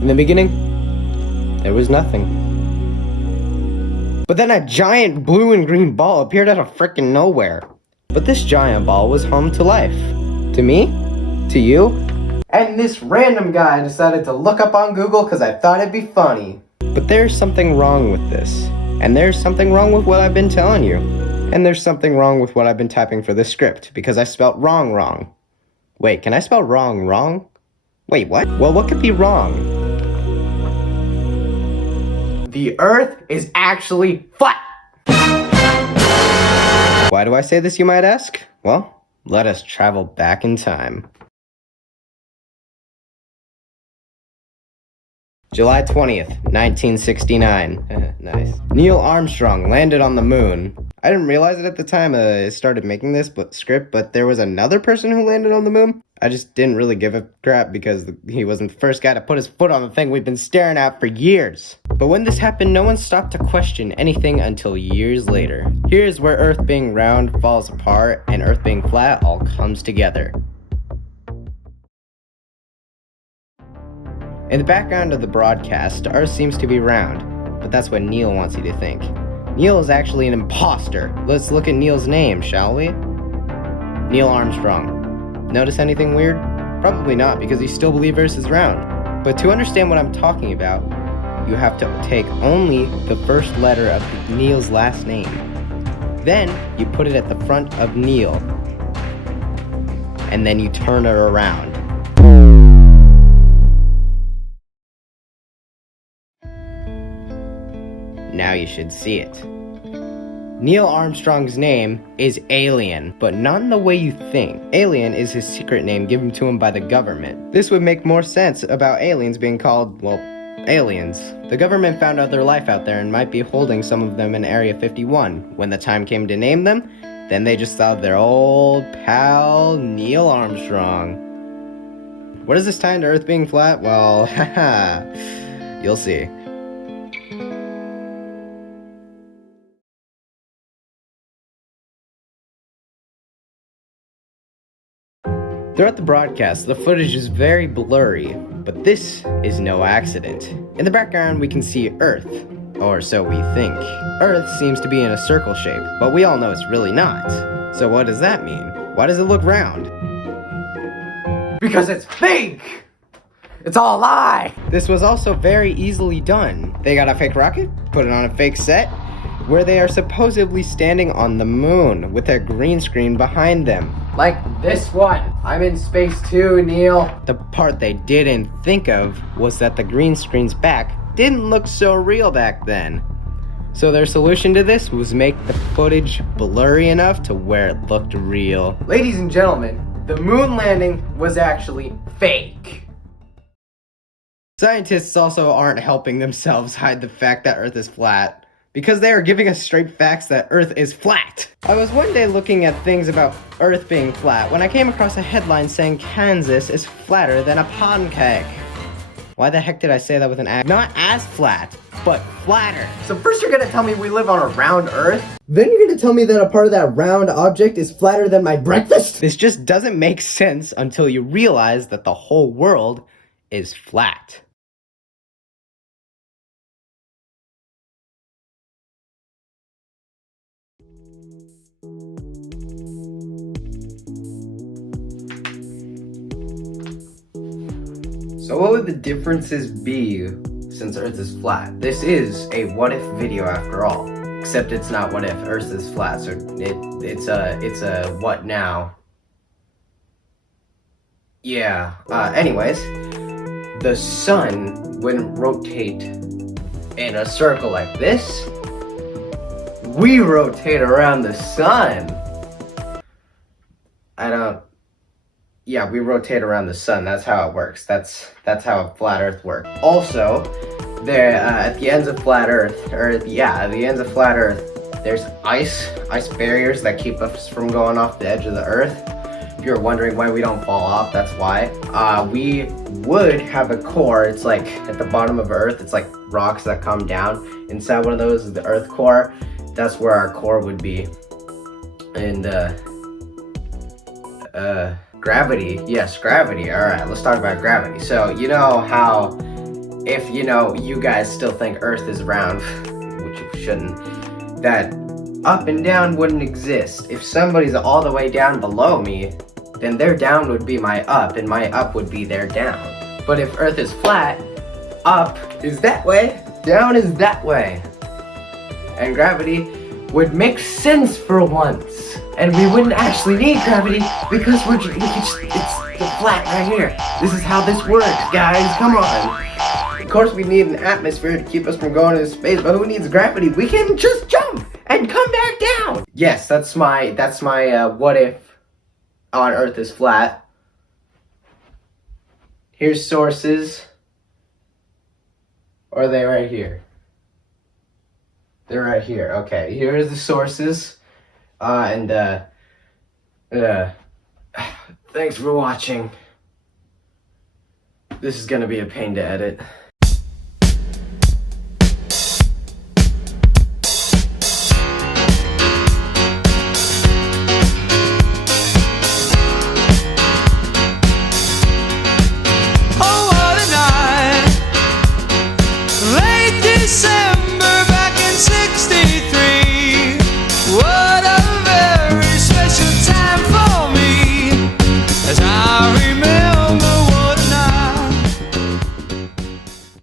In the beginning, there was nothing. But then a giant blue and green ball appeared out of frickin' nowhere. But this giant ball was home to life. To me, to you, and this random guy decided to look up on Google because I thought it'd be funny. But there's something wrong with this. And there's something wrong with what I've been telling you. And there's something wrong with what I've been typing for this script because I spelt wrong. Wait, can I spell wrong? Wait, what? Well, what could be wrong? The Earth is actually flat! Why do I say this, you might ask? Well, let us travel back in time. July 20th, 1969. Nice. Neil Armstrong landed on the moon. I didn't realize it at the time I started making this script, but there was another person who landed on the moon. I just didn't really give a crap because he wasn't the first guy to put his foot on the thing we've been staring at for years. But when this happened, no one stopped to question anything until years later. Here's where Earth being round falls apart and Earth being flat all comes together. In the background of the broadcast, Earth seems to be round, but that's what Neil wants you to think. Neil is actually an imposter. Let's look at Neil's name, shall we? Neil Armstrong. Notice anything weird? Probably not, because you still believe Earth is round. But to understand what I'm talking about, you have to take only the first letter of Neil's last name. Then, you put it at the front of Neil. And then you turn it around. Now you should see it. Neil Armstrong's name is Alien, but not in the way you think. Alien is his secret name given to him by the government. This would make more sense about aliens being called, well, aliens. The government found other life out there and might be holding some of them in Area 51. When the time came to name them, then they just thought of their old pal, Neil Armstrong. What does this tie into Earth being flat? Well, haha, you'll see. Throughout the broadcast, the footage is very blurry, but this is no accident. In the background, we can see Earth, or so we think. Earth seems to be in a circle shape, but we all know it's really not. So what does that mean? Why does it look round? Because it's fake! It's all a lie! This was also very easily done. They got a fake rocket, put it on a fake set, where they are supposedly standing on the moon with a green screen behind them. Like this one. I'm in space too, Neil. The part they didn't think of was that the green screen's back didn't look so real back then. So their solution to this was make the footage blurry enough to where it looked real. Ladies and gentlemen, the moon landing was actually fake. Scientists also aren't helping themselves hide the fact that Earth is flat, because they are giving us straight facts that Earth is flat. I was one day looking at things about Earth being flat when I came across a headline saying Kansas is flatter than a pancake. Why the heck did I say that with an accent? Not as flat, but flatter. So first you're gonna tell me we live on a round Earth? Then you're gonna tell me that a part of that round object is flatter than my breakfast? This just doesn't make sense until you realize that the whole world is flat. So what would the differences be since Earth is flat? This is a what if video after all, except it's not what if, Earth is flat, so it's a what now? Yeah, anyways, the sun wouldn't rotate in a circle like this. We rotate around the sun. Yeah, we rotate around the sun. That's how it works. That's how a flat Earth works. Also, there at the ends of flat Earth, at the ends of flat Earth, there's ice barriers that keep us from going off the edge of the Earth. If you're wondering why we don't fall off, that's why. We would have a core. It's like at the bottom of Earth. It's like rocks that come down. Inside one of those is the Earth core. That's where our core would be. And gravity. Yes, gravity. All right, let's talk about gravity. So you know how if, you know, you guys still think Earth is round, which you shouldn't, that up and down wouldn't exist. If somebody's all the way down below me, then their down would be my up, and my up would be their down. But if Earth is flat, up is that way, down is that way. And gravity would make sense for once. And we wouldn't actually need gravity because it's flat right here. This is how this works, guys, come on. Of course we need an atmosphere to keep us from going into space, but who needs gravity? We can just jump and come back down. Yes, that's my what if on Earth is flat. Here's sources. Or are they right here? They're right here. Okay, here's the sources. Thanks for watching. This is gonna be a pain to edit.